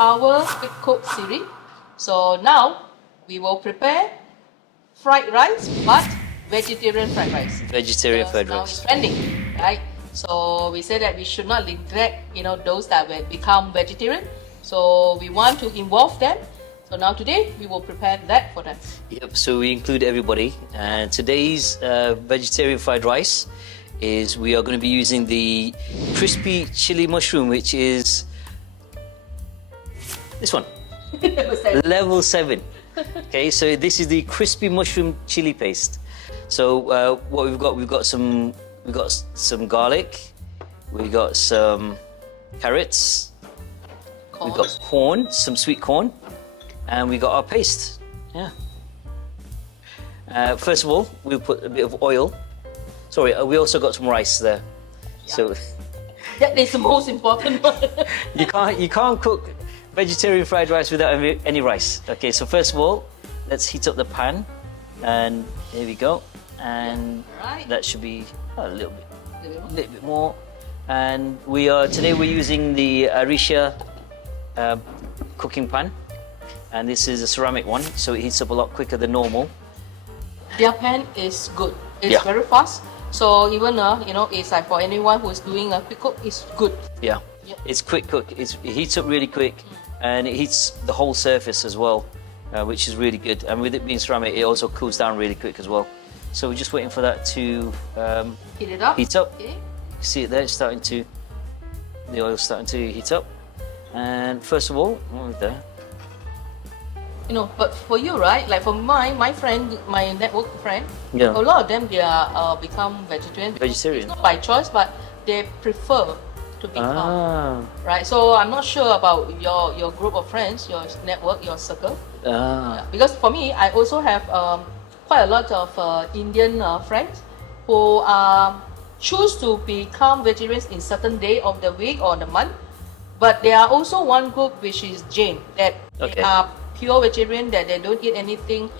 our quick cook series. So now we will prepare fried rice, but vegetarian fried rice. Vegetarian fried Now rice. it's trending, right? So we said that we should not neglect, those that will become vegetarian. So we want to involve them. So now today we will prepare that for them. Yep, so we include everybody. And today's vegetarian fried rice is we are going to be using the crispy chili mushroom, which is this one, level 7. Okay, so this is the crispy mushroom chili paste. So what we've got some garlic, we've got some carrots, we've got corn, some sweet corn, and we got our paste. Yeah. First of all, we'll put a bit of oil. Sorry, we also got some rice there. Yeah. So that is the most important one. you can't cook vegetarian fried rice without any rice. Okay, so first of all, let's heat up the pan, and here we go. And that should be a little bit more. And today we're using the Arisha cooking pan, and this is a ceramic one, so it heats up a lot quicker than normal. Their pan is good. It's very fast. So even it's like for anyone who is doing a quick cook, it's good. Yeah, it's quick cook. It heats up really quick, and it heats the whole surface as well, which is really good. And with it being ceramic, it also cools down really quick as well. So we're just waiting for that to heat up. Okay. You can see it there. It's the oil's starting to heat up. And first of all, there. But for you, right? Like for my friend, my network friend, a lot of them they are become vegetarian. Vegetarian. It's not by choice, but they prefer to become. Right. So I'm not sure about your group of friends, your network, your circle. Yeah. Because for me, I also have quite a lot of Indian friends who choose to become vegetarians in certain day of the week or the month. But there are also one group which is Jain that they are pure vegetarian, that they don't eat anything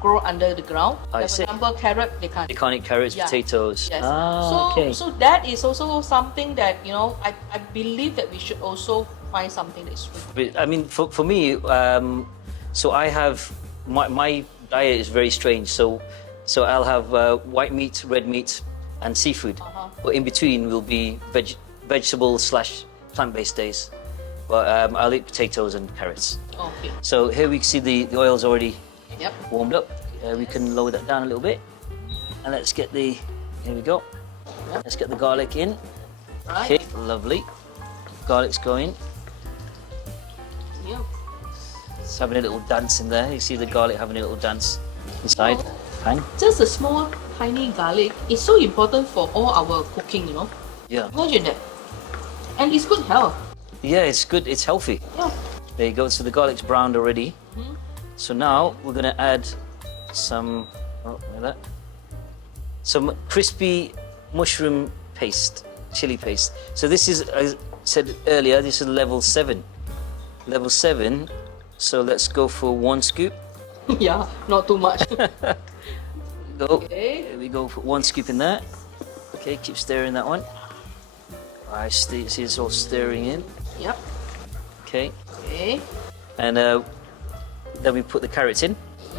grow under the ground. Like for example, carrot, they can't. They can't eat carrots, potatoes. Yes. Okay. So that is also something that I believe that we should also find something that is good. I mean, for me, so I have my diet is very strange. So I'll have white meat, red meat, and seafood. But in between will be vegetable / plant-based days. But I'll eat potatoes and carrots. Okay. So here we can see the oil's already warmed up. We can lower that down a little bit. And let's get here we go. Let's get the garlic in. Right. Okay, lovely. Garlic's going. Yeah. It's having a little dance in there. You see the garlic having a little dance inside. Pan. Just a small, tiny garlic is so important for all our cooking, Yeah. Imagine that. And it's good health. Yeah, it's good. It's healthy. Yeah. There you go. So the garlic's browned already. So now we're going to add some crispy mushroom paste, chili paste. So this is, as I said earlier, this is level 7. Level 7. So let's go for 1 scoop. Yeah, not too much. Go. Okay. There we go for 1 scoop in there. Okay, keep stirring that one. I see it's all stirring in. Yep. Okay. Okay. And then we put the carrots in.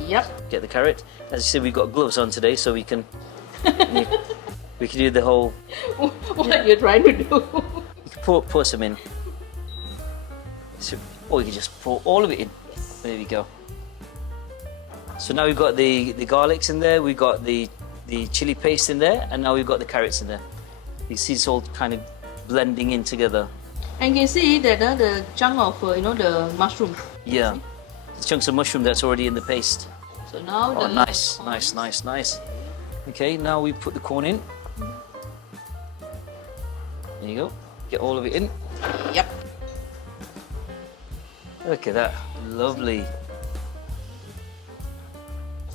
Yep. Get the carrot. As you see, we've got gloves on today, so we can we can do the whole. What are you trying to do? You can pour some in. So, or you can just pour all of it in. Yes. There we go. So now we've got the garlics in there. We've got the chili paste in there, and now we've got the carrots in there. You see, it's all kind of blending in together. And you can see that the chunk of the mushroom. Yeah, the chunks of mushroom that's already in the paste. So now Nice. Okay, now we put the corn in. There you go. Get all of it in. Yep. Look at that, lovely.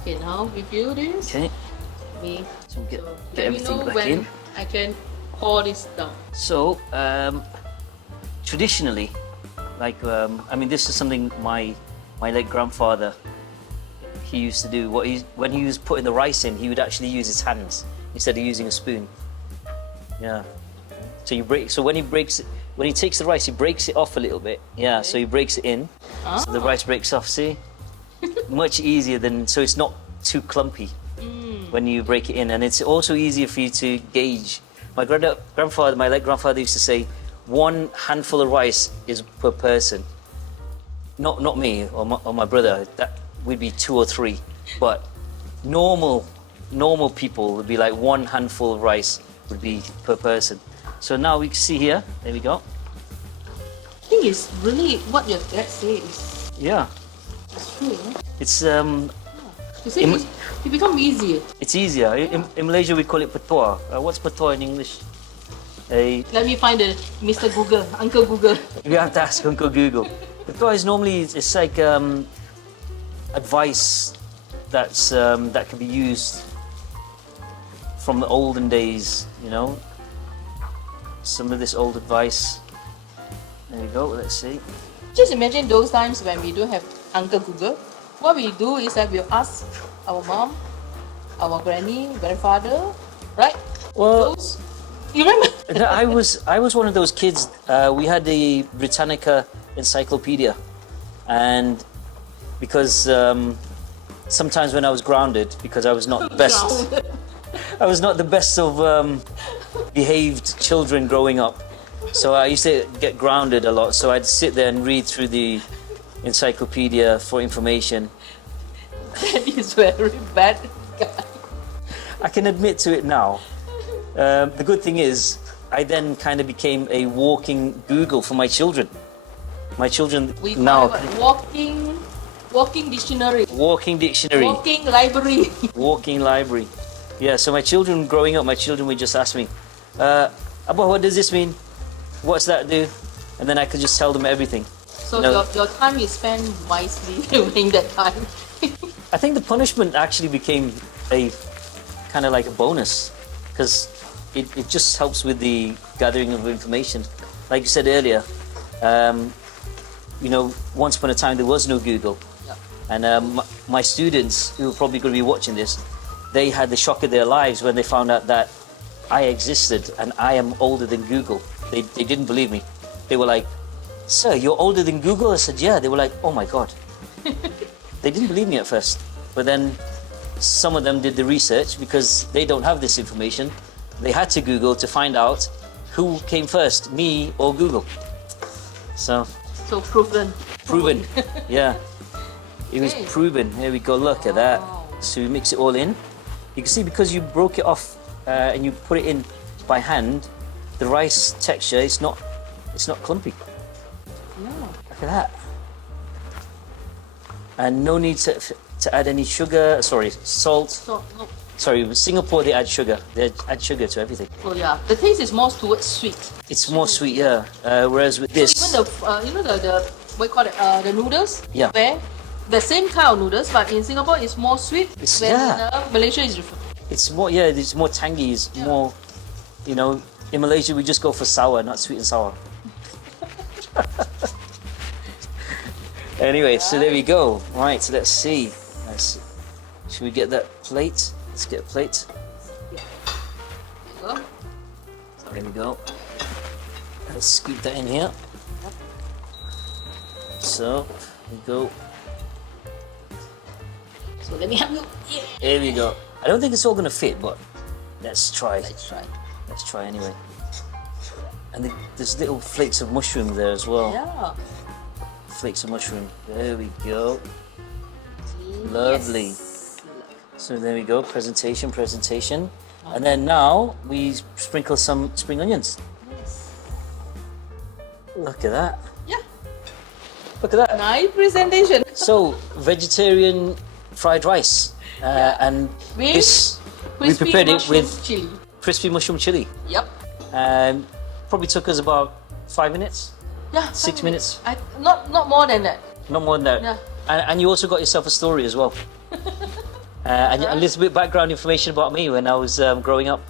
Okay, now we do this. Okay, We so get let me everything know back when in. I can pour this down. So, traditionally, like, I mean, this is something my late grandfather, he used to do. When he was putting the rice in, he would actually use his hands instead of using a spoon. Yeah. So when he breaks when he takes the rice, he breaks it off a little bit. Yeah, Okay. so he breaks it in. So the rice breaks off, see? Much easier than, so it's not too clumpy when you break it in. And it's also easier for you to gauge. My grandfather, my late grandfather used to say, 1 handful of rice is per person. Not me or my brother, that would be 2 or 3. But normal people would be like 1 handful of rice would be per person. So now we can see here, there we go. I think it's really what your dad said is Yeah, true. it's You see, it becomes easier. it's easier. In Malaysia we call it patois. What's patois in English? Let me find the Mr. Google, Uncle Google. You have to ask Uncle Google. Patois is normally, it's like advice that can be used from the olden days, you know. Some of this old advice. There you go, let's see. Just imagine those times when we don't have Uncle Google. What we do is that we'll ask our mom, our granny, grandfather, right? Well, Those, you remember? I was one of those kids. We had the Britannica encyclopedia, and because sometimes when I was grounded, because I was not the best, I was not the best of behaved children growing up. So I used to get grounded a lot. So I'd sit there and read through the encyclopedia for information. That is very bad guy. I can admit to it now. The good thing is, I then kind of became a walking Google for my children. My children We call now it what? Walking dictionary. walking dictionary, Walking library. walking library. Yeah. So my children growing up, my children would just ask me, "Abba, what does this mean? What's that do?" And then I could just tell them everything. So your time is spent wisely during that time. I think the punishment actually became a kind of like a bonus, because it just helps with the gathering of information. Like you said earlier, you know, once upon a time there was no Google. Yeah. And my students, who are probably going to be watching this, they had the shock of their lives when they found out that I existed and I am older than Google. They didn't believe me. They were like, "Sir, you're older than Google?" I said, "Yeah." They were like, "Oh my God." They didn't believe me at first. But then some of them did the research, because they don't have this information. They had to Google to find out who came first, me or Google. So Proven. proven. Yeah. It was Okay. proven. Here we go, look at that. Wow. So we mix it all in. You can see, because you broke it off and you put it in by hand, the rice texture, it's not clumpy. Yeah. Look at that. And no need to add any sugar, salt. So, no. Sorry, in Singapore they add sugar. They add sugar to everything. Oh yeah, the taste is more towards sweet. It's more sweet, yeah. Whereas with this, Even the you know the what you call it, the noodles. Yeah. Where the same kind of noodles, but in Singapore it's more sweet. It's- Where yeah. in Malaysia is different. it's more, yeah, it's more tangy. It's Yeah. more, you know. In Malaysia we just go for sour, not sweet and sour. Anyway, so there we go. Right, so let's see. Should we get that plate? Let's get a plate. So, There we go. Let's scoop that in here. So, we go. so let me have you. Yeah. There we go. I don't think it's all gonna fit, but let's try. Let's try. Let's try anyway. And there's little flakes of mushroom there as well. Yeah. Flakes of mushroom. There we go. Lovely. Yes. So there we go. Presentation. And then now we sprinkle some spring onions. Yes. Look at that. Yeah. Look at that. Nice presentation. So, vegetarian fried rice. And With this, we crispy prepared it mushroom with chili. crispy mushroom chili. Yep. Probably took us about 5 minutes. Yeah. 6 minutes. Not more than that. Not more than that. Yeah. And you also got yourself a story as well. And a little bit background information about me when I was growing up.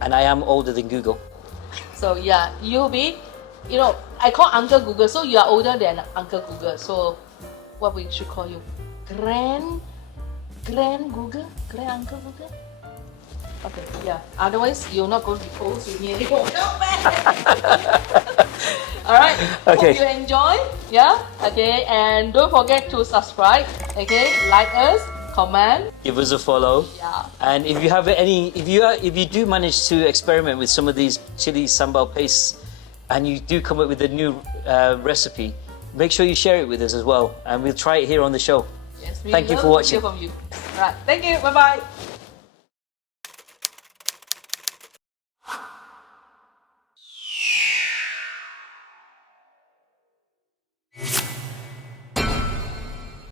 And I am older than Google. So yeah, you'll be, you know, I call Uncle Google, so you are older than Uncle Google. So what we should call you? Grand Google? Grand Uncle Google? Okay, yeah. Otherwise, you're not going to be close with me anymore. All right. Okay. Hope you enjoy. Yeah. Okay. And don't forget to subscribe. Okay. Like us. Comment. Give us a follow. Yeah. And if you have if you do manage to experiment with some of these chili sambal pastes, and you do come up with a new recipe, make sure you share it with us as well, and we'll try it here on the show. Yes. Thank you for love to watching. hear from you. Right. Thank you. Bye bye.